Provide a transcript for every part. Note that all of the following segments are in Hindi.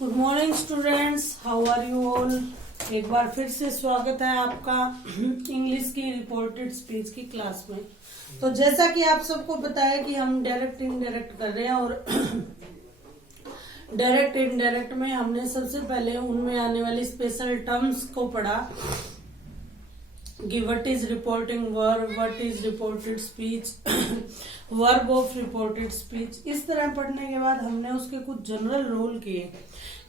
Good morning students, how are you all. एक बार फिर से स्वागत है आपका इंग्लिश की रिपोर्टेड स्पीच की क्लास में। तो जैसा कि आप सबको पता है कि हम डायरेक्ट इनडायरेक्ट कर रहे हैं और डायरेक्ट इनडायरेक्ट में हमने सबसे पहले उनमें आने वाली स्पेशल टर्म्स को पढ़ा कि what is reporting verb, what is reported speech, verb of reported speech. इस तरह पढ़ने के बाद हमने उसके कुछ जनरल रूल किए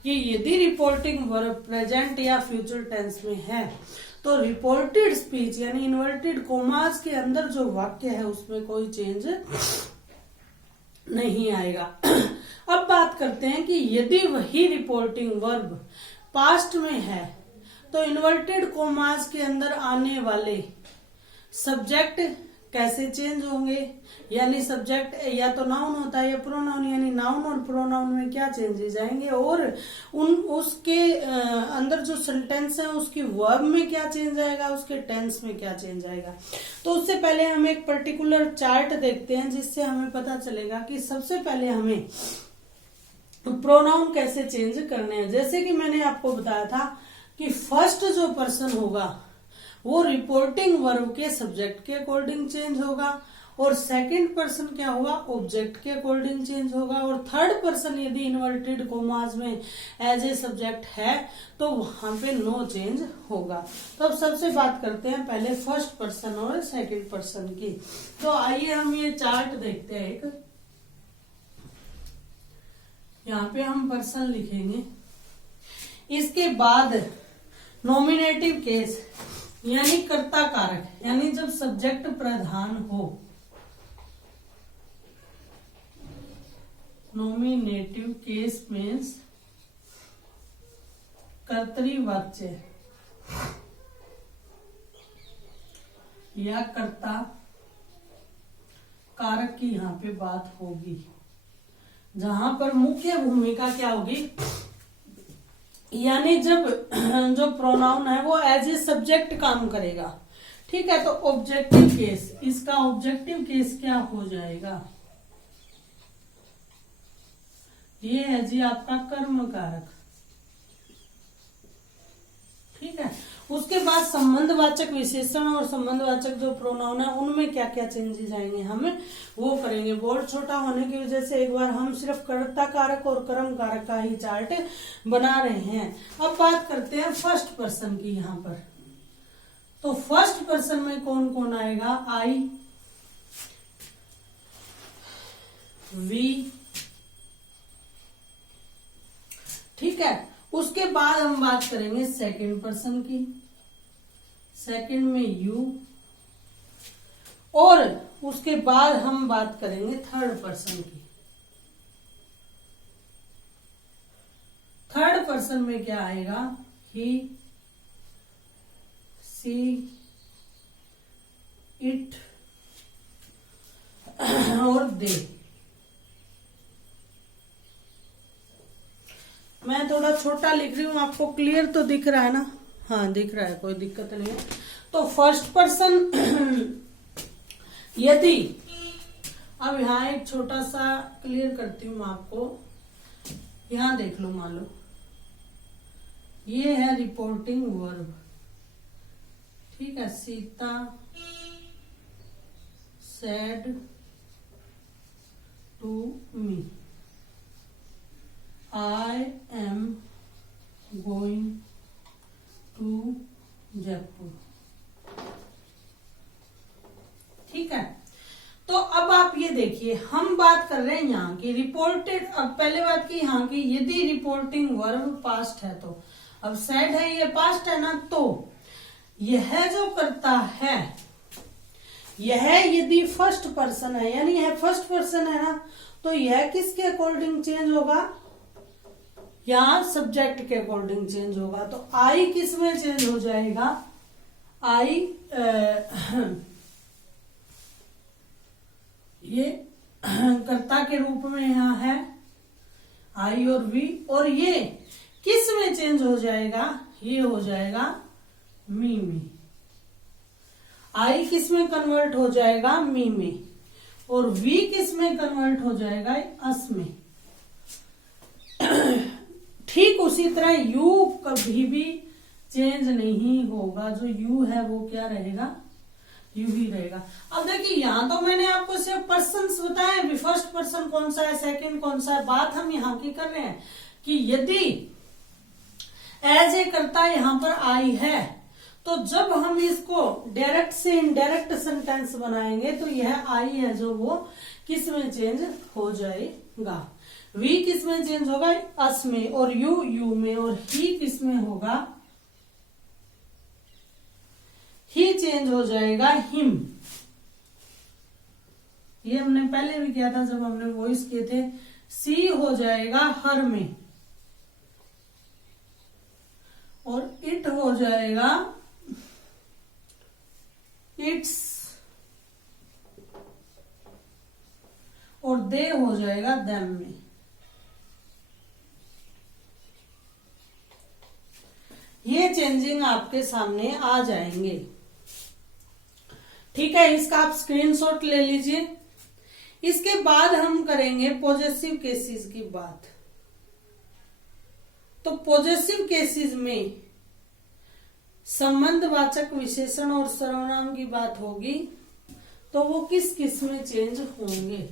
कि यदि रिपोर्टिंग वर्ब प्रेजेंट या फ्यूचर टेंस में है तो रिपोर्टेड स्पीच यानी इन्वर्टेड कोमास के अंदर जो वाक्य है उसमें कोई चेंज नहीं आएगा। अब बात करते हैं कि यदि वही रिपोर्टिंग वर्ब पास्ट में है तो इन्वर्टेड कोमास के अंदर आने वाले सब्जेक्ट कैसे चेंज होंगे, यानी सब्जेक्ट या तो नाउन होता है या प्रोनाउन, यानी नाउन और प्रोनाउन में क्या चेंजेस आएंगे और उसके अंदर जो सेंटेंस है उसकी वर्ब में क्या चेंज आएगा, उसके टेंस में क्या चेंज आएगा। तो उससे पहले हम एक पर्टिकुलर चार्ट देखते हैं जिससे हमें पता चलेगा कि सबसे पहले हमें प्रोनाउन कैसे चेंज करने हैं। जैसे कि मैंने आपको बताया था कि फर्स्ट जो पर्सन होगा वो रिपोर्टिंग वर्ब के सब्जेक्ट के अकॉर्डिंग चेंज होगा और सेकंड पर्सन क्या होगा, ऑब्जेक्ट के अकॉर्डिंग चेंज होगा और थर्ड पर्सन यदि इन्वर्टेड कोमास में एज ए सब्जेक्ट है तो वहां पे नो चेंज होगा। तो अब सबसे बात करते हैं पहले फर्स्ट पर्सन और सेकंड पर्सन की। तो आइए हम ये चार्ट देखते हैं। एक यहाँ पे हम पर्सन लिखेंगे, इसके बाद नॉमिनेटिव केस यानी कर्ता कारक, यानी जब सब्जेक्ट प्रधान हो, नॉमिनेटिव केस मीन्स कर्तृवाच्य या कर्ता कारक की यहाँ पे बात होगी, जहां पर मुख्य भूमिका क्या होगी, यानी जब जो प्रोनाउन है वो एज ए सब्जेक्ट काम करेगा। ठीक है, तो ऑब्जेक्टिव केस, इसका ऑब्जेक्टिव केस क्या हो जाएगा, ये है जी आपका कर्म कारक। ठीक है, उसके बाद संबंधवाचक विशेषण और संबंधवाचक जो प्रोनाउन है उनमें क्या क्या चेंजेस आएंगे हमें वो करेंगे। बोर्ड छोटा होने की वजह से एक बार हम सिर्फ कर्ता कारक और कर्म कारक का ही चार्ट बना रहे हैं। अब बात करते हैं फर्स्ट पर्सन की। यहाँ पर तो फर्स्ट पर्सन में कौन कौन आएगा, आई, वी। ठीक है, उसके बाद हम बात करेंगे सेकंड पर्सन की, सेकंड में यू, और उसके बाद हम बात करेंगे थर्ड पर्सन की। थर्ड पर्सन में क्या आएगा, ही, सी, इट और दे। मैं थोड़ा छोटा लिख रही हूँ, आपको क्लियर तो दिख रहा है ना? हाँ दिख रहा है, कोई दिक्कत नहीं है। तो फर्स्ट पर्सन यदि, अब यहाँ एक छोटा सा क्लियर करती हूँ मैं आपको, यहाँ देख लो, मान लो ये है रिपोर्टिंग वर्ब। ठीक है, Sita said to me, I am going to Jaipur. ठीक है, तो अब आप ये देखिए, हम बात कर रहे हैं यहाँ की रिपोर्टेड। अब पहले बात की यहाँ की, यदि रिपोर्टिंग वर्ब पास्ट है तो, अब सेड है ये पास्ट है ना, तो यह जो करता है यह यदि फर्स्ट पर्सन है, यानी यह फर्स्ट पर्सन है ना, तो यह किसके अकॉर्डिंग चेंज होगा, यहाँ सब्जेक्ट के अकॉर्डिंग चेंज होगा। तो आई किस में चेंज हो जाएगा, आई ये कर्ता के रूप में यहाँ है आई और वी, और ये किस में चेंज हो जाएगा, ये हो जाएगा मी में। आई किस में कन्वर्ट हो जाएगा, मी में, और वी किस में कन्वर्ट हो जाएगा, अस में। तरह यू कभी भी चेंज नहीं होगा, जो यू है वो क्या रहेगा, यू ही रहेगा। अब देखिए यहाँ तो मैंने आपको सिर्फ पर्सन्स बताए, भी फर्स्ट पर्सन कौन सा है, सेकंड कौन सा है। बात हम यहाँ की कर रहे हैं कि यदि एज ए कर्ता यहाँ पर आई है, तो जब हम इसको डायरेक्ट से इनडायरेक्ट सेंटेंस बनाएंगे तो यह आई है जो वो किस में चेंज हो जाएगा, वी किस में चेंज होगा, अस में, और यू यू में, और ही किस में होगा, ही चेंज हो जाएगा हिम। ये हमने पहले भी किया था जब हमने वॉइस किए थे। सी हो जाएगा हर में, और इट हो जाएगा इट्स, और दे हो जाएगा देम में। ये चेंजिंग आपके सामने आ जाएंगे। ठीक है, इसका आप स्क्रीनशॉट ले लीजिए। इसके बाद हम करेंगे पॉजेसिव केसेस की बात। तो पॉजेसिव केसेस में संबंधवाचक विशेषण और सर्वनाम की बात होगी, तो वो किस किस में चेंज होंगे।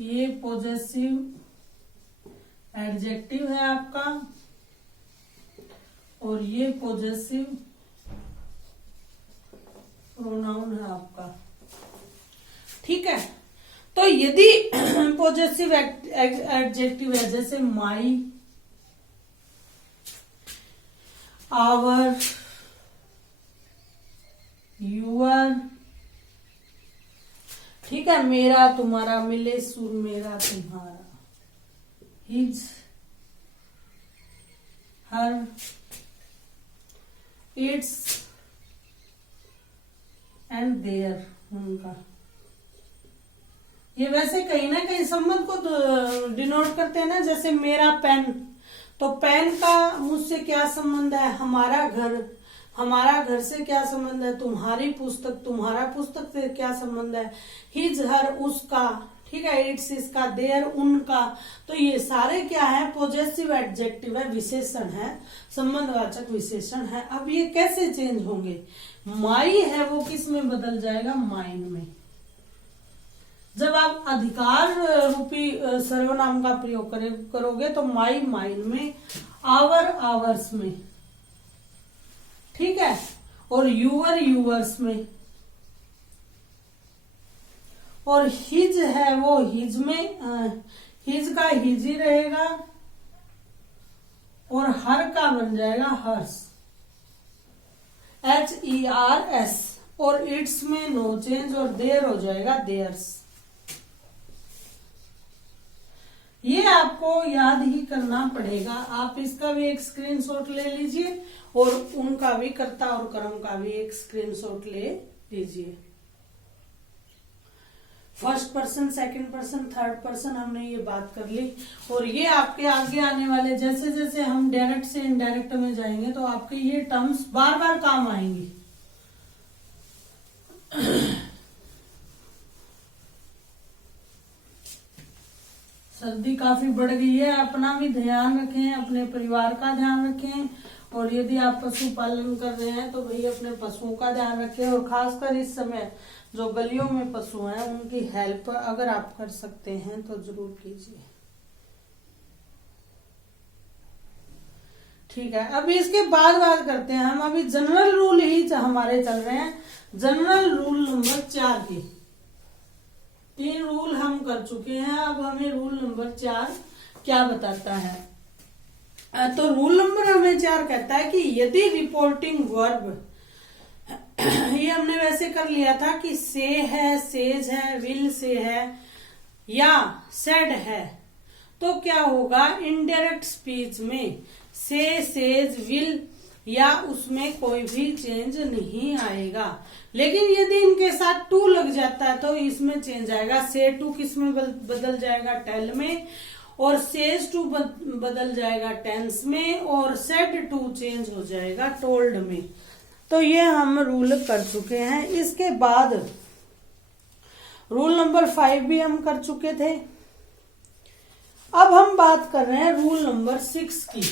ये पॉजेसिव एडजेक्टिव है आपका, और ये पॉजेसिव प्रोनाउन है आपका। ठीक है, तो यदि पॉजेसिव एडजेक्टिव है जैसे माई, आवर, यूअर, ठीक है, मेरा तुम्हारा, मिले सुर मेरा तुम्हारा, his, her, its and their, उनका, ये वैसे कहीं ना कहीं संबंध को डिनोट करते हैं ना। जैसे मेरा पेन, तो पेन का मुझसे क्या संबंध है, हमारा घर, हमारा घर से क्या संबंध है, तुम्हारी पुस्तक, तुम्हारा पुस्तक से क्या संबंध है, हिज हर उसका, ठीक है, इट्स इसका, देयर उनका। तो ये सारे क्या है, पॉजेसिव एडजेक्टिव है, विशेषण है, संबंधवाचक विशेषण है। अब ये कैसे चेंज होंगे, माई है वो किस में बदल जाएगा, माइन में। जब आप अधिकार रूपी सर्वनाम का प्रयोग करोगे तो माई माइन में, आवर आवर्स में, ठीक है, और यूअर यूअर्स में, और हिज है वो हिज में, हिज का हिज ही रहेगा, और हर का बन जाएगा हर्स, HERS, और इट्स में नो चेंज, और देयर हो जाएगा देयर्स। ये आपको याद ही करना पड़ेगा। आप इसका भी एक स्क्रीनशॉट ले लीजिए, और उनका भी, कर्ता और कर्म का भी एक स्क्रीनशॉट ले लीजिए। First person, second person, third person, हमने ये बात कर ली। और ये आपके आगे आने वाले जैसे जैसे हम डायरेक्ट से इनडायरेक्ट में जाएंगे तो आपके ये टर्म्स बार बार काम आएंगी। सर्दी काफी बढ़ गई है, अपना भी ध्यान रखें, अपने परिवार का ध्यान रखें, और यदि आप पशु पालन कर रहे हैं तो भाई अपने पशुओं का ध्यान रखें, और खासकर इस समय जो गलियों में पशु हैं उनकी हेल्प अगर आप कर सकते हैं तो जरूर कीजिए। ठीक है, अब इसके बाद बात करते हैं हम, अभी जनरल रूल ही हमारे चल रहे हैं। जनरल रूल नंबर 4 की 3 रूल हम कर चुके हैं, अब हमें रूल नंबर 4 क्या बताता है। तो रूल नंबर हमें 4 कहता है कि यदि रिपोर्टिंग वर्ब, ये हमने वैसे कर लिया था कि से है, सेज है, विल से है, या सेड है, तो क्या होगा, इनडायरेक्ट स्पीच में से, सेज, विल या उसमें कोई भी चेंज नहीं आएगा। लेकिन यदि इनके साथ टू लग जाता है तो इसमें चेंज आएगा। से टू किस में बदल जाएगा, टेल में, और सेज टू बदल जाएगा टेंस में, और सेड टू चेंज हो जाएगा टोल्ड में। तो ये हम रूल कर चुके हैं। इसके बाद रूल नंबर 5 भी हम कर चुके थे। अब हम बात कर रहे हैं रूल नंबर 6 की।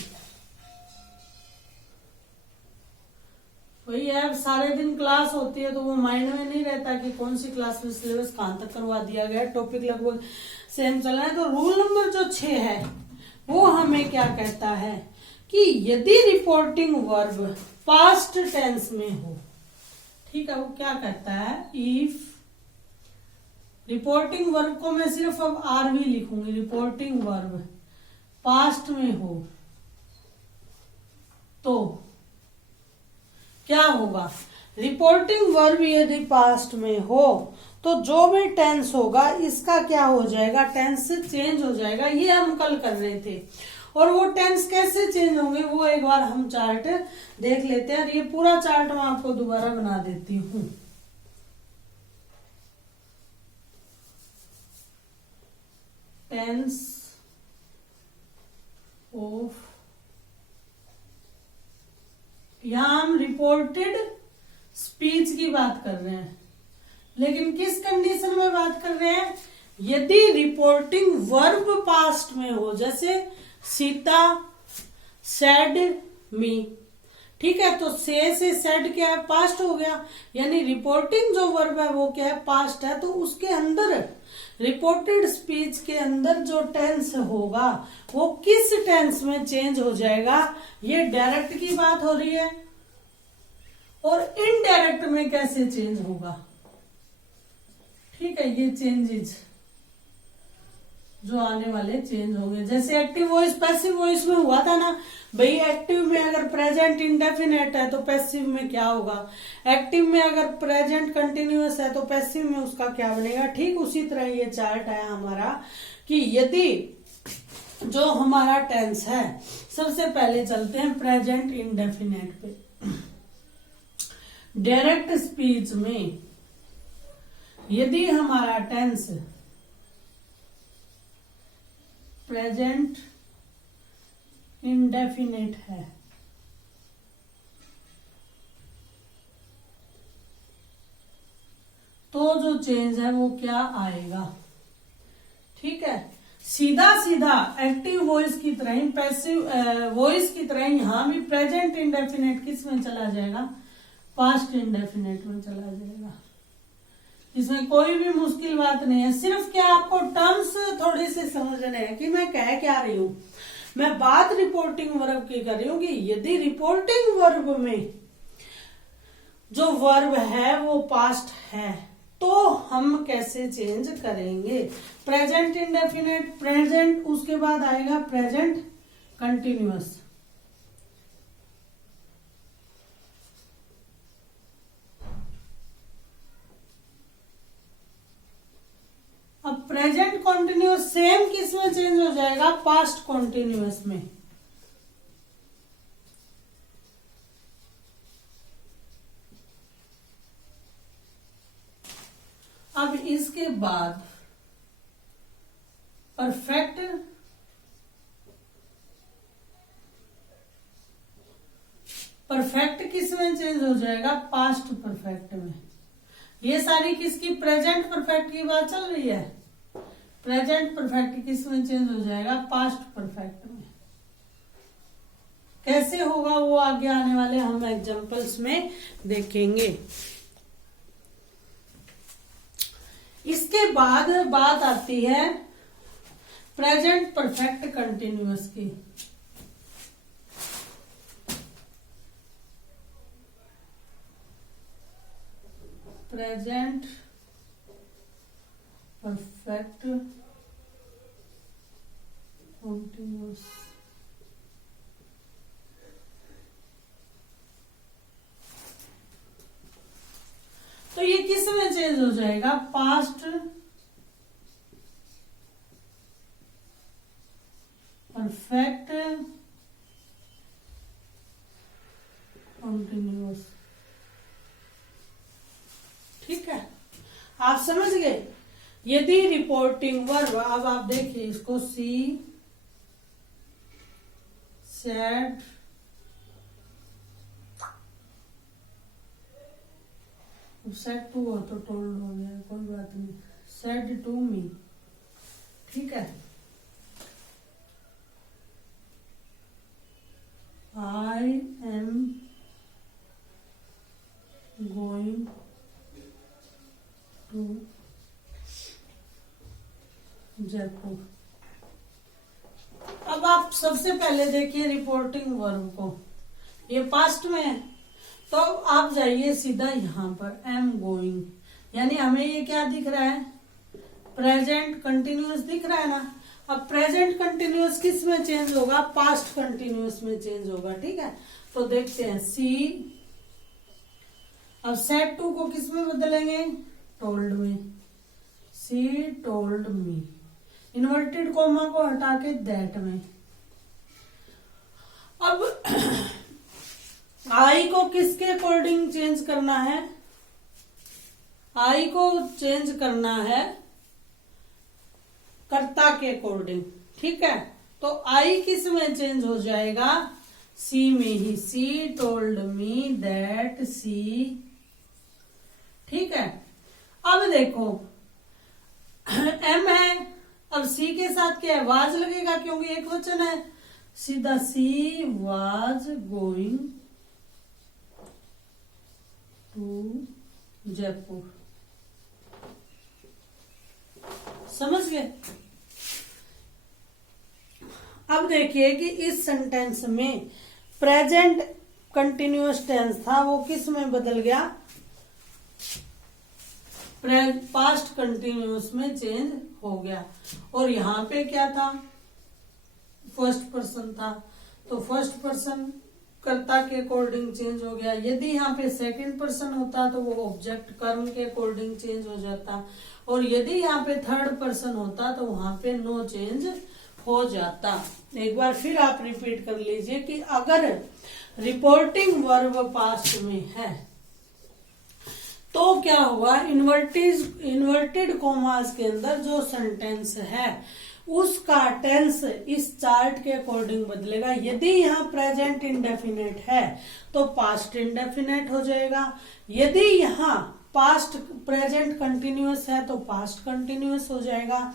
वही है, सारे दिन क्लास होती है तो वो माइंड में नहीं रहता कि कौन सी क्लास में सिलेबस कहां तक करवा दिया गया, टॉपिक लगभग सेम चल रहा है। तो रूल नंबर जो 6 है वो हमें क्या कहता है कि यदि रिपोर्टिंग वर्ब पास्ट टेंस में हो, ठीक है, वो क्या कहता है, इफ रिपोर्टिंग वर्ब को मैं सिर्फ अब आर भी लिखूंगी, रिपोर्टिंग वर्ब पास्ट में हो तो क्या होगा। रिपोर्टिंग वर्ब यदि पास्ट में हो तो जो भी टेंस होगा इसका क्या हो जाएगा, टेंस चेंज हो जाएगा। ये हम कल कर रहे थे। और वो टेंस कैसे चेंज होंगे वो एक बार हम चार्ट देख लेते हैं। और ये पूरा चार्ट मैं आपको दोबारा बना देती हूं। टेंस ऑफ, यहां हम रिपोर्टेड स्पीच की बात कर रहे हैं, लेकिन किस कंडीशन में बात कर रहे हैं, यदि रिपोर्टिंग वर्ब पास्ट में हो, जैसे सीता सेड मी, ठीक है। तो से सेड क्या है, पास्ट हो गया, यानी रिपोर्टिंग जो वर्ब है वो क्या है, पास्ट है। तो उसके अंदर रिपोर्टेड स्पीच के अंदर जो टेंस होगा वो किस टेंस में चेंज हो जाएगा, ये डायरेक्ट की बात हो रही है। और इनडायरेक्ट में कैसे चेंज होगा, ठीक है, ये चेंजेस जो आने वाले चेंज होंगे। जैसे एक्टिव वॉइस पैसिव वॉइस में हुआ था ना भाई, एक्टिव में अगर प्रेजेंट इंडेफिनेट है तो पैसिव में क्या होगा, एक्टिव में अगर प्रेजेंट कंटिन्यूअस है तो पैसिव में उसका क्या बनेगा। ठीक उसी तरह ये चार्ट है हमारा कि यदि जो हमारा टेंस है, सबसे पहले चलते हैं प्रेजेंट इंडेफिनेट पे। डायरेक्ट स्पीच में यदि हमारा टेंस प्रेजेंट इंडेफिनेट है तो जो चेंज है वो क्या आएगा, ठीक है। सीधा सीधा एक्टिव वॉइस की तरह ही, पैसिव वॉइस की तरह ही यहां भी प्रेजेंट इंडेफिनेट किस में चला जाएगा, पास्ट इंडेफिनेट में चला जाएगा। इसमें कोई भी मुश्किल बात नहीं है, सिर्फ क्या आपको टर्म्स थोड़ी सी समझने हैं कि मैं कह क्या रही हूं। मैं बात रिपोर्टिंग वर्ब की कर रही हूं कि यदि रिपोर्टिंग वर्ब में जो वर्ब है वो पास्ट है तो हम कैसे चेंज करेंगे। प्रेजेंट इंडेफिनेट, प्रेजेंट, उसके बाद आएगा प्रेजेंट कंटिन्यूअस। अब प्रेजेंट कॉन्टिन्यूअस सेम किस में चेंज हो जाएगा, पास्ट कॉन्टिन्यूअस में। अब इसके बाद परफेक्ट किस में चेंज हो जाएगा, पास्ट परफेक्ट में। ये सारी किसकी, प्रेजेंट परफेक्ट की बात चल रही है। प्रेजेंट परफेक्ट किस में चेंज हो जाएगा, पास्ट परफेक्ट में। कैसे होगा वो आगे आने वाले हम एग्जांपल्स में देखेंगे। इसके बाद बात आती है प्रेजेंट परफेक्ट कंटिन्यूअस की। प्रेजेंट परफेक्ट कंटिन्यूअस, तो ये किस में चेंज हो जाएगा, पास्ट परफेक्ट कंटिन्यूअस। ठीक है, आप समझ गए। यदि रिपोर्टिंग वर्ब, अब आप देखिए इसको, सी सेड सेड टू हो तो टोल्ड हो गया, कोई बात नहीं, सेड टू मी, ठीक है। I am going to Jaipur. अब आप सबसे पहले देखिए रिपोर्टिंग वर्ब को, ये पास्ट में है तो आप जाइए सीधा यहाँ पर एम गोइंग, यानी हमें ये क्या दिख रहा है, प्रेजेंट कंटिन्यूअस दिख रहा है ना। अब प्रेजेंट कंटिन्यूअस किस में चेंज होगा, पास्ट कंटिन्यूअस में चेंज होगा, ठीक है। तो देखते हैं सी, अब सेड टू को किस में बदलेंगे, टोल्ड में, सी टोल्ड मी, इन्वर्टेड कोमा को हटा के दैट में। अब आई को किसके अकॉर्डिंग चेंज करना है, आई को चेंज करना है कर्ता के अकॉर्डिंग, ठीक है। तो आई किस में चेंज हो जाएगा, सी में ही, सी टोल्ड मी दैट सी, ठीक है। अब देखो एम है, अब सी के साथ क्या है, वाज लगेगा क्योंकि एक वचन है, सीधा she was going to Jaipur, समझ गए। अब देखिए कि इस सेंटेंस में प्रेजेंट कंटिन्यूअस टेंस था वो किस में बदल गया, पास्ट कंटिन्यूअस में चेंज हो गया। और यहाँ पे क्या था, फर्स्ट पर्सन था, तो फर्स्ट पर्सन कर्ता के अकॉर्डिंग चेंज हो गया। यदि यहाँ पे सेकंड पर्सन होता तो वो ऑब्जेक्ट कर्म के अकॉर्डिंग चेंज हो जाता, और यदि यहाँ पे थर्ड पर्सन होता तो वहां पे नो चेंज हो जाता। एक बार फिर आप रिपीट कर लीजिए कि अगर रिपोर्टिंग वर्ब पास्ट में है तो क्या हुआ, इन्वर्टेड कोमास के अंदर जो सेंटेंस है उसका टेंस इस चार्ट के अकॉर्डिंग बदलेगा। यदि यहाँ प्रेजेंट इंडेफिनेट है तो पास्ट इंडेफिनेट हो जाएगा, यदि यहाँ पास्ट प्रेजेंट कंटिन्यूअस है तो पास्ट कंटिन्यूअस हो जाएगा,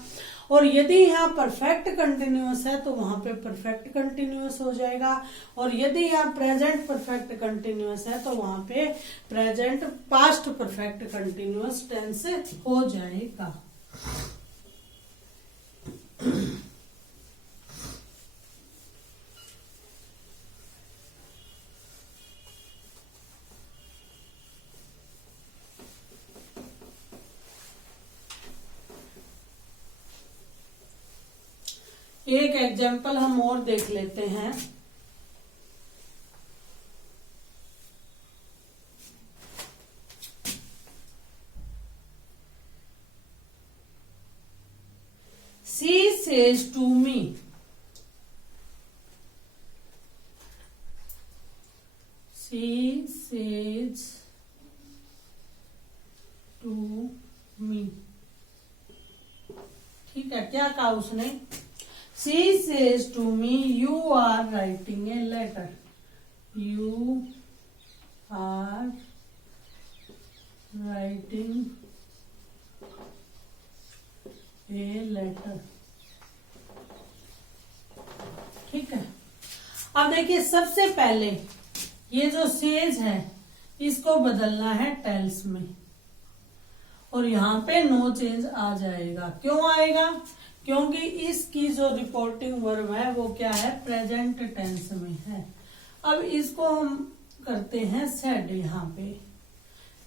और यदि यहाँ परफेक्ट कंटिन्यूअस है तो वहां पे परफेक्ट कंटिन्यूअस हो जाएगा, और यदि यहाँ प्रेजेंट परफेक्ट कंटिन्यूअस है तो वहां पे present past perfect continuous tense हो जाएगा। एक एग्जाम्पल हम और देख लेते हैं। She says to me, she says to me, ठीक है। क्या कहा उसने, She says to me, you are writing a letter. You are writing a letter. ठीक है। अब देखिए सबसे पहले ये जो सेज है इसको बदलना है टेल्स में, और यहाँ पे नो चेंज आ जाएगा। क्यों आएगा, क्योंकि इसकी जो रिपोर्टिंग वर्ब है वो क्या है, प्रेजेंट टेंस में है। अब इसको हम करते हैं सेड, यहाँ पे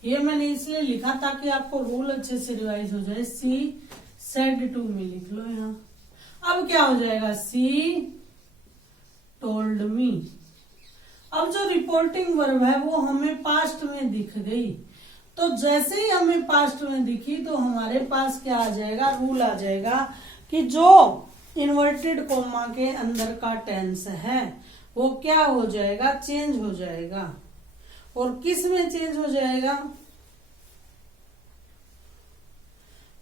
ये मैंने इसलिए लिखा ताकि आपको रूल अच्छे से रिवाइज हो जाए। सी सेड टू मी लिख लो यहाँ। अब क्या हो जाएगा, सी टोल्ड मी। अब जो रिपोर्टिंग वर्ब है वो हमें पास्ट में दिख गई, तो जैसे ही हमें पास्ट में दिखी तो हमारे पास क्या आ जाएगा, रूल आ जाएगा कि जो इन्वर्टेड कोमा के अंदर का टेंस है वो क्या हो जाएगा, चेंज हो जाएगा। और किस में चेंज हो जाएगा,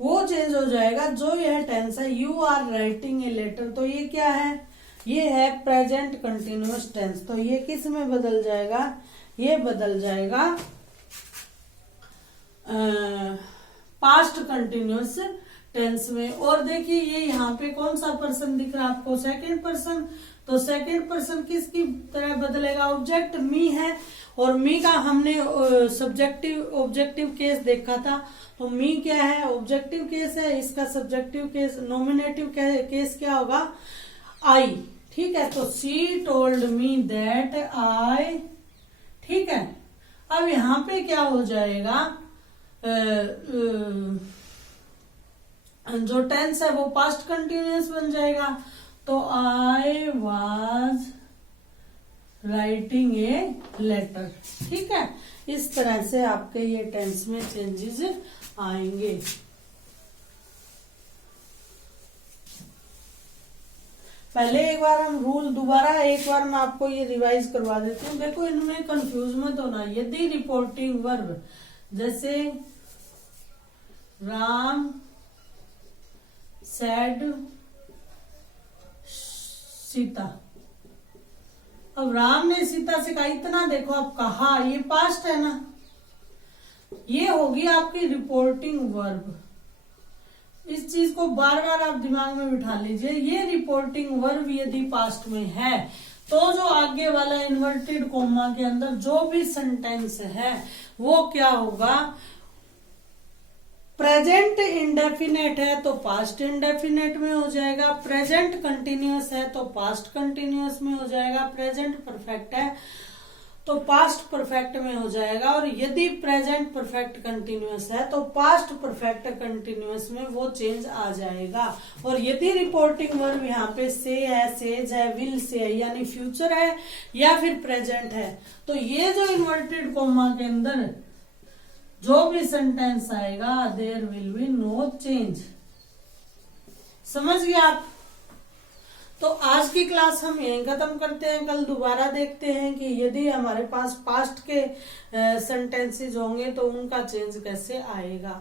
वो चेंज हो जाएगा जो यह टेंस है, you are writing a letter. तो ये क्या है, ये है प्रेजेंट कंटिन्यूअस टेंस। तो ये किस में बदल जाएगा, ये बदल जाएगा पास्ट कंटिन्यूअस टेंस में। और देखिए ये यहाँ पे कौन सा पर्सन दिख रहा है आपको, सेकंड पर्सन। तो सेकंड पर्सन किसकी तरह बदलेगा, ऑब्जेक्ट मी है, और मी का हमने सब्जेक्टिव ऑब्जेक्टिव केस देखा था। तो मी क्या है, ऑब्जेक्टिव केस है, इसका सब्जेक्टिव केस नॉमिनेटिव केस क्या होगा, आई। ठीक है, तो she told me that I. ठीक है, अब यहाँ पे क्या हो जाएगा, जो टेंस है वो पास्ट कंटिन्यूअस बन जाएगा। तो I was writing a letter. ठीक है, इस तरह से आपके ये टेंस में चेंजेस आएंगे। पहले एक बार हम रूल दोबारा एक बार मैं आपको ये रिवाइज करवा देती हूँ। देखो इनमें कंफ्यूज मत होना। यदि रिपोर्टिंग वर्ब जैसे राम सैड सीता, अब राम ने सीता से कहा, इतना देखो अब कहा, ये पास्ट है ना, ये होगी आपकी रिपोर्टिंग वर्ब। इस चीज को बार बार आप दिमाग में बिठा लीजिए। ये रिपोर्टिंग वर्ब यदि पास्ट में है तो जो आगे वाला इन्वर्टेड कोमा के अंदर जो भी सेंटेंस है वो क्या होगा, प्रेजेंट इंडेफिनेट है तो पास्ट इंडेफिनेट में हो जाएगा, प्रेजेंट कंटिन्यूअस है तो पास्ट कंटिन्यूअस में हो जाएगा, प्रेजेंट परफेक्ट है तो पास्ट परफेक्ट में हो जाएगा, और यदि प्रेजेंट परफेक्ट कंटिन्यूअस है तो पास्ट परफेक्ट कंटिन्यूअस में वो चेंज आ जाएगा। और यदि रिपोर्टिंग वर्ब यहाँ पे से है, सेज है, विल से है, यानी फ्यूचर है या फिर प्रेजेंट है, तो ये जो इन्वर्टेड कोमा के अंदर जो भी सेंटेंस आएगा there will be no change. समझ गए आप? तो आज की क्लास हम यहीं खत्म करते हैं। कल दोबारा देखते हैं कि यदि हमारे पास पास्ट के सेंटेंसेस होंगे तो उनका चेंज कैसे आएगा।